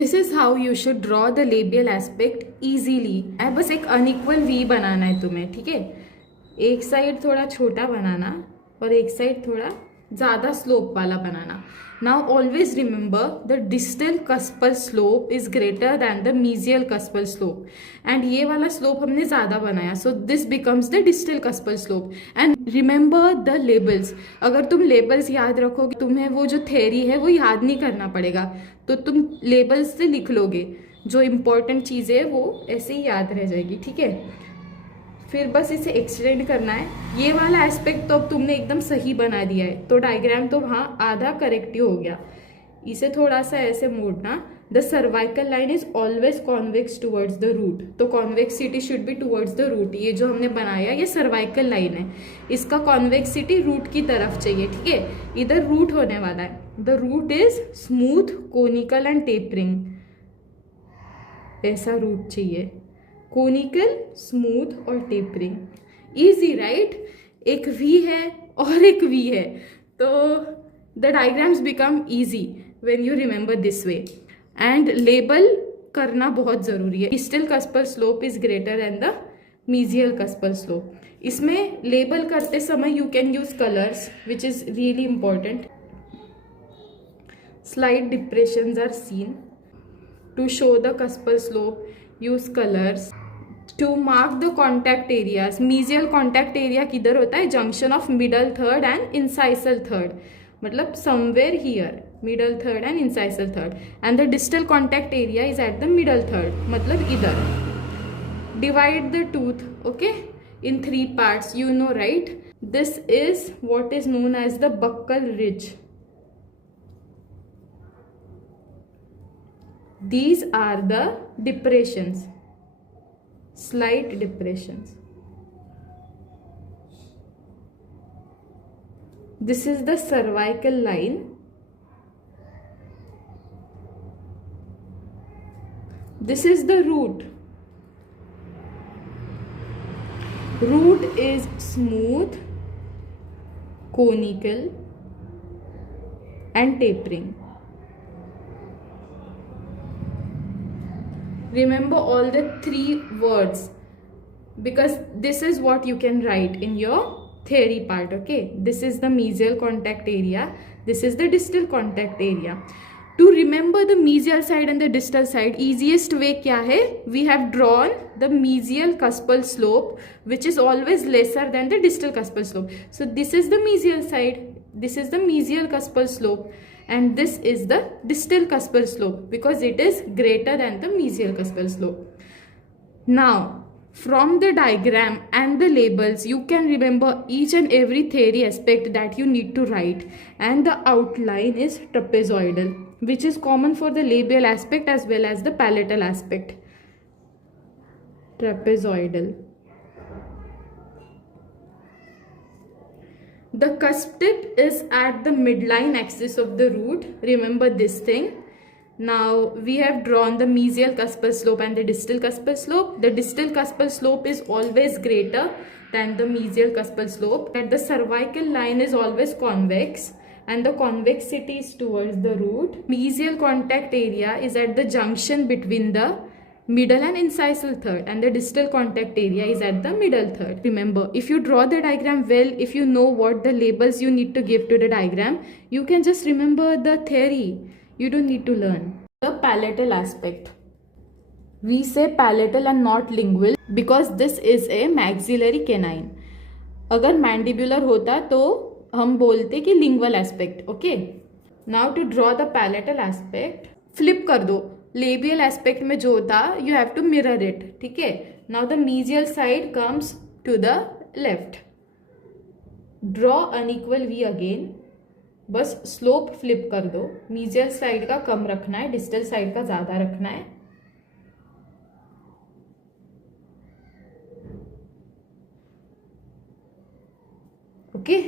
This is how you should draw the labial aspect easily. बस एक unequal we बनाना है तुम्हें, ठीक है। एक साइड थोड़ा छोटा बनाना और एक साइड थोड़ा ज़्यादा स्लोप वाला बनाना। Now always remember the distal cuspal slope is greater than the mesial cuspal slope, and ये वाला स्लोप हमने ज़्यादा बनाया, so this becomes the distal cuspal slope. And remember the labels. अगर तुम लेबल्स याद रखोगे, तुम्हें वो जो थ्योरी है वो याद नहीं करना पड़ेगा, तो तुम लेबल्स से लिख लोगे, जो इम्पोर्टेंट चीज़ें है वो ऐसे ही याद रह जाएगी, ठीक है। फिर बस इसे एक्सटेंड करना है। ये वाला एस्पेक्ट तो अब तुमने एकदम सही बना दिया है, तो डायग्राम तो वहाँ आधा करेक्ट हो गया। इसे थोड़ा सा ऐसे मोड़ना। The cervical line is always convex towards the root, तो convexity should be towards the root. ये जो हमने बनाया ये सर्वाइकल लाइन है, इसका कॉन्वेक्सिटी रूट की तरफ चाहिए, ठीक है। इधर रूट होने वाला है। The root is smooth, conical and tapering, ऐसा रूट चाहिए। कोनिकल, स्मूथ और टेपरिंग। Easy right. एक वी है और एक वी है, तो the diagrams become easy when you remember this way. And label करना बहुत ज़रूरी है। Distal cuspal slope is greater than the mesial cuspal slope. इसमें लेबल करते समय you can use colours which is really important. Slight depressions are seen to show the cuspal slope. Use colours to mark the contact areas. Mesial contact area किधर होता है? Junction of middle third and incisal third, मतलब somewhere here, middle third and incisal third. And the distal contact area is at the middle third, मतलब इधर। Divide the tooth, okay, in 3 parts, you know, right? This is what is known as the buccal ridge. These are the depressions, slight depressions. This is the cervical line. This is the root. Root is smooth, conical and tapering. Remember all the 3 words, because this is what you can write in your theory part, okay? This is the mesial contact area, this is the distal contact area. To remember the mesial side and the distal side, easiest way क्या है? We have drawn the mesial cuspal slope, which is always lesser than the distal cuspal slope. So this is the mesial side, this is the mesial cuspal slope, and this is the distal cuspal slope because it is greater than the mesial cuspal slope. Now, from the diagram and the labels, you can remember each and every theory aspect that you need to write. And the outline is trapezoidal, which is common for the labial aspect as well as the palatal aspect. Trapezoidal. The cusp tip is at the midline axis of the root. Remember this thing. Now we have drawn the mesial cuspal slope and the distal cuspal slope. The distal cuspal slope is always greater than the mesial cuspal slope. And the cervical line is always convex and the convexity is towards the root. Mesial contact area is at the junction between the middle and incisal third, and the distal contact area is at the middle third. Remember, if you draw the diagram well, if you know what the labels you need to give to the diagram, you can just remember the theory. You don't need to learn. The palatal aspect. We say palatal and not lingual because this is a maxillary canine. अगर mandibular होता तो हम बोलते कि lingual aspect, okay? Now to draw the palatal aspect, flip कर दो. Labial aspect में जो होता you have to mirror it, ठीक है। Now the mesial side comes to the left. Draw unequal V again, बस स्लोप फ्लिप कर दो. मीजियल साइड का कम रखना है, डिस्टल साइड का ज्यादा रखना है. Okay,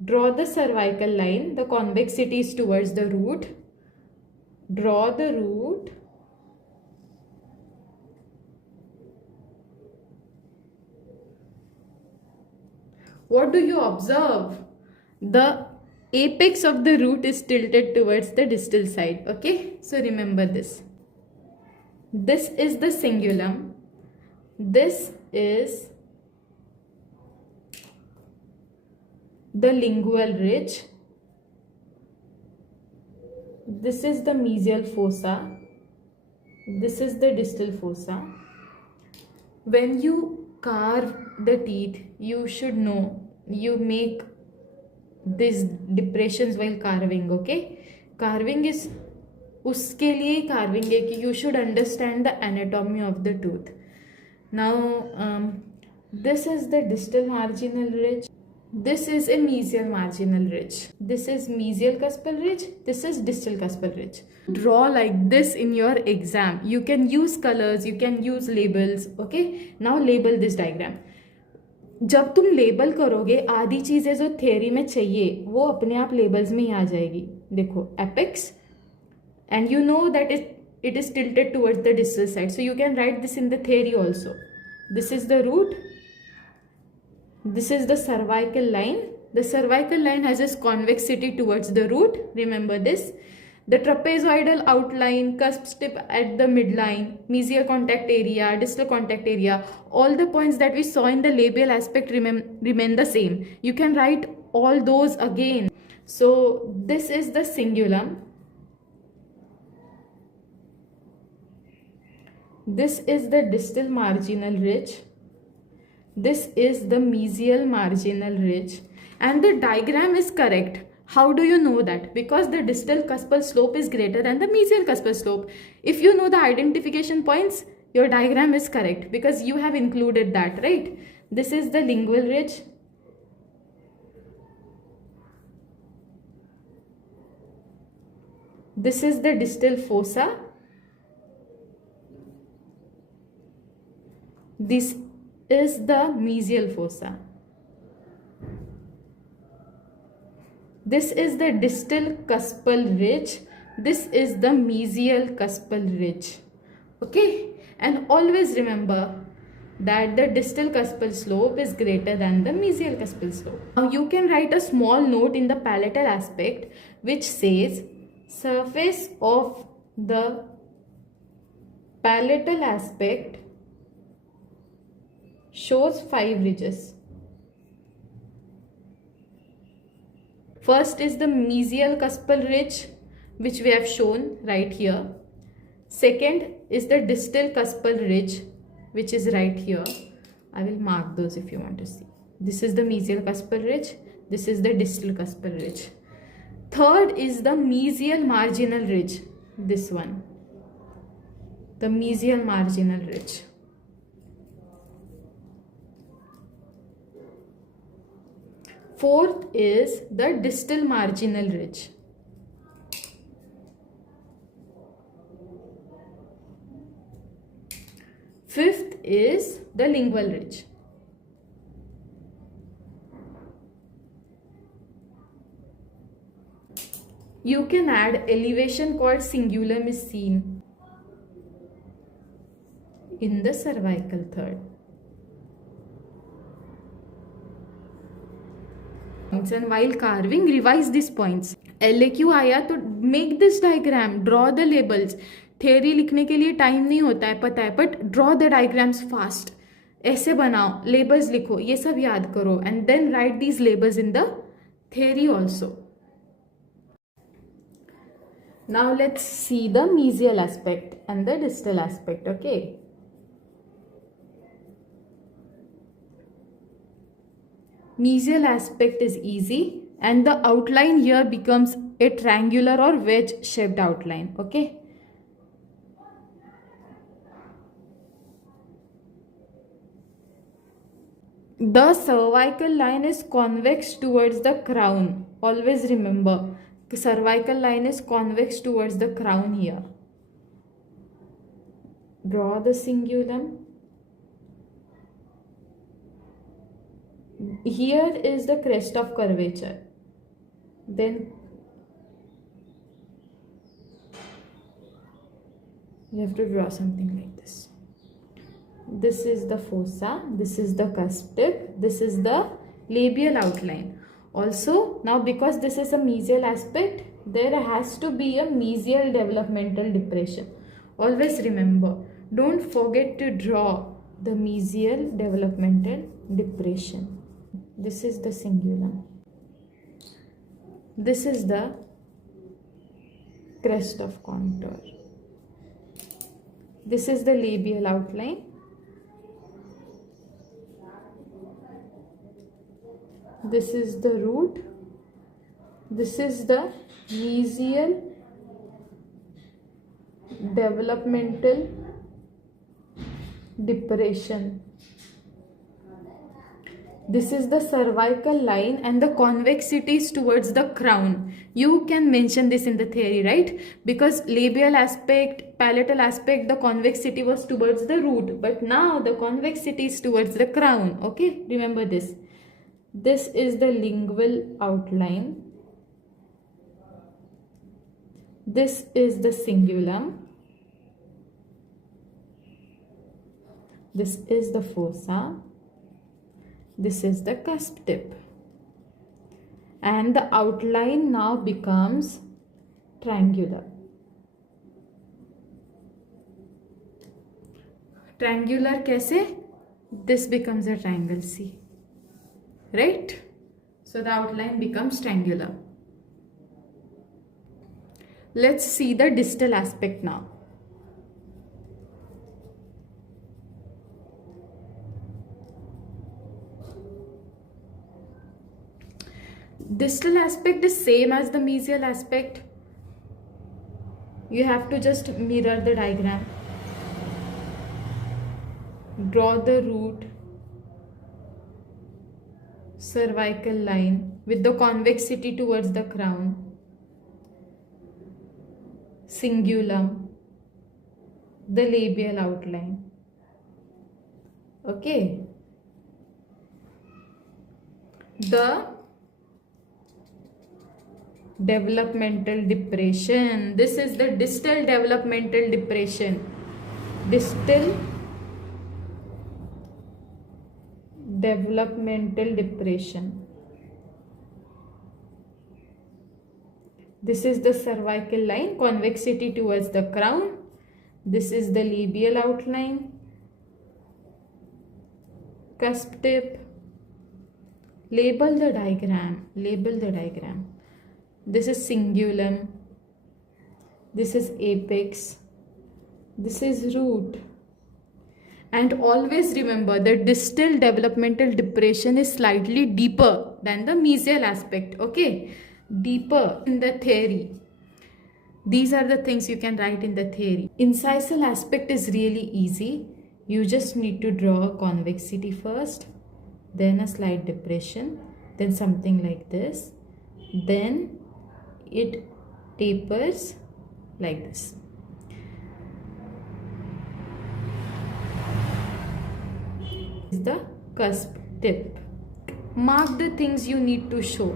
draw the cervical line. The convexity is towards the root. Draw the root. What do you observe? The apex of the root is tilted towards the distal side. Okay, so remember this. This is the cingulum. This is the lingual ridge. This is the mesial fossa. This is the distal fossa. When you carve the teeth, you should know you make these depressions while carving, okay? Carving is उसके लिए ही carving है कि you should understand the anatomy of the tooth. Now, this is the distal marginal ridge. This is a mesial marginal ridge. This is mesial cuspal ridge. This is distal cuspal ridge. Draw like this in your exam. You can use colors, you can use labels. Okay. Now label this diagram. जब तुम label करोगे आधी चीजें जो theory में चाहिए वो अपने आप लेबल्स में ही आ जाएगी. देखो apex and you know that it is tilted towards the distal side, so you can write this in the theory also. This is the root. This is the cervical line. The cervical line has its convexity towards the root. Remember this. The trapezoidal outline, cusp tip at the midline, mesial contact area, distal contact area, all the points that we saw in the labial aspect remain the same. You can write all those again. So this is the cingulum. This is the distal marginal ridge. This is the mesial marginal ridge. And the diagram is correct. How do you know that? Because the distal cuspal slope is greater than the mesial cuspal slope. If you know the identification points, your diagram is correct because you have included that, right? This is the lingual ridge. This is the distal fossa. This is the mesial fossa. This is the distal cuspal ridge. This is the mesial cuspal ridge. Okay? And always remember that the distal cuspal slope is greater than the mesial cuspal slope. Now you can write a small note in the palatal aspect which says surface of the palatal aspect shows 5 ridges. First is the mesial cuspal ridge which we have shown right here. Second is the distal cuspal ridge which is right here. I will mark those if you want to see. This is the mesial cuspal ridge. This is the distal cuspal ridge. Third is the mesial marginal ridge. This one. The mesial marginal ridge. Fourth is the distal marginal ridge. Fifth is the lingual ridge. You can add elevation called cingulum is seen in the cervical third. And while carving, revise these points. LAQ आया तो make this diagram, draw the labels. Theory लिखने के लिए time नहीं होता है पता है, but draw the diagrams fast. ऐसे बनाओ, labels लिखो, ये सब याद करो, and then write these labels in the theory also. Now let's see the mesial aspect and the distal aspect, okay? Mesial aspect is easy and the outline here becomes a triangular or wedge shaped outline, okay? The cervical line is convex towards the crown. Always remember, the cervical line is convex towards the crown here. Draw the cingulum. Here is the crest of curvature. Then you have to draw something like this. This is the fossa, this is the cusp tip, this is the labial outline. Also, now because this is a mesial aspect, there has to be a mesial developmental depression. Always remember, don't forget to draw the mesial developmental depression. This is the cingulum. This is the crest of contour. This is the labial outline. This is the root. This is the mesial developmental depression. This is the cervical line and the convexity is towards the crown. You can mention this in the theory, right? Because labial aspect, palatal aspect, the convexity was towards the root. But now the convexity is towards the crown. Okay, remember this. This is the lingual outline. This is the cingulum. This is the fossa. This is the cusp tip. And the outline now becomes triangular. Triangular kaise? This becomes a triangle, see. Right? So the outline becomes triangular. Let's see the distal aspect now. Distal aspect is same as the mesial aspect. You have to just mirror the diagram. Draw the root, cervical line with the convexity towards the crown, cingulum, the labial outline. Okay. The developmental depression. This is the distal developmental depression. Distal developmental depression. This is the cervical line, convexity towards the crown. This is the labial outline, cusp tip. Label the diagram. Label the diagram. This is cingulum. This is apex. This is root. And always remember the distal developmental depression is slightly deeper than the mesial aspect. Okay, deeper in the theory. These are the things you can write in the theory. Incisal aspect is really easy. You just need to draw a convexity first, then a slight depression, then something like this, then it tapers like this. Is the cusp tip. Mark the things you need to show.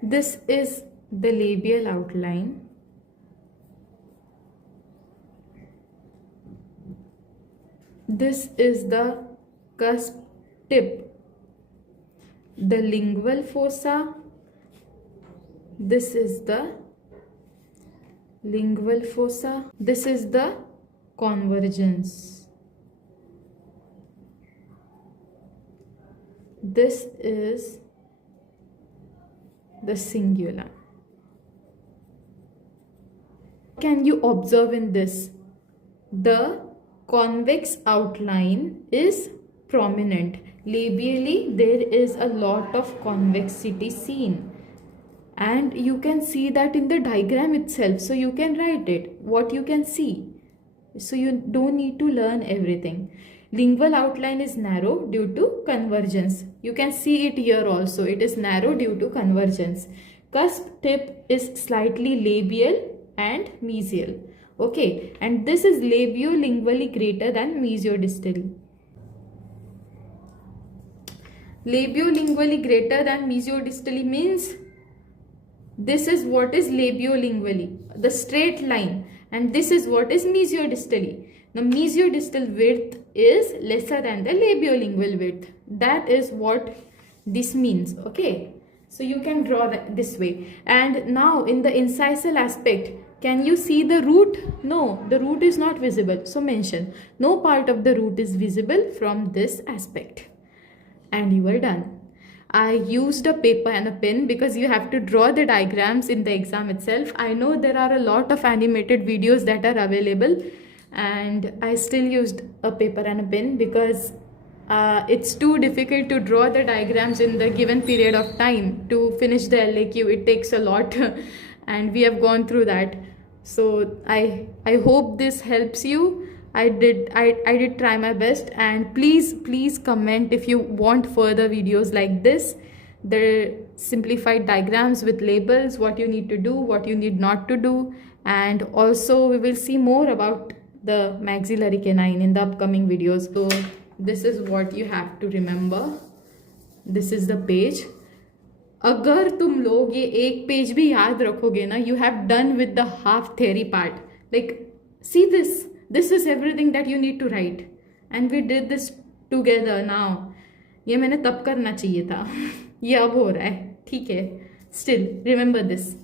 This is the labial outline. This is the cusp tip. The lingual fossa. This is the lingual fossa. This is the convergence. This is the cingulum. Can you observe in this? The convex outline is prominent. Labially, there is a lot of convexity seen. And you can see that in the diagram itself. So you can write it, what you can see. So you don't need to learn everything. Lingual outline is narrow due to convergence. You can see it here also. It is narrow due to convergence. Cusp tip is slightly labial and mesial. Okay, and this is labiolingually greater than mesiodistally. Labiolingually greater than mesiodistally means this is what is labiolingually, the straight line, and this is what is mesiodistally. Now mesiodistal width is lesser than the labiolingual width. That is what this means. Okay, so you can draw that this way. And now in the incisal aspect, can you see the root? No, the root is not visible. So mention no part of the root is visible from this aspect. And you are done. I used a paper and a pen because you have to draw the diagrams in the exam itself. I know there are a lot of animated videos that are available, and I still used a paper and a pen because it's too difficult to draw the diagrams in the given period of time. To finish the LAQ, it takes a lot and we have gone through that. So I hope this helps you. I did try my best, and please comment if you want further videos like this. The simplified diagrams with labels, what you need to do, what you need not to do, and also we will see more about the maxillary canine in the upcoming videos. So this is what you have to remember. This is the page. अगर तुम लोग ये एक page भी याद रखोगे ना, you have done with the half theory part. Like, see this. This is everything that you need to write, and we did this together now. ये मैंने तब करना चाहिए था ये अब हो रहा है, ठीक है. Still remember this.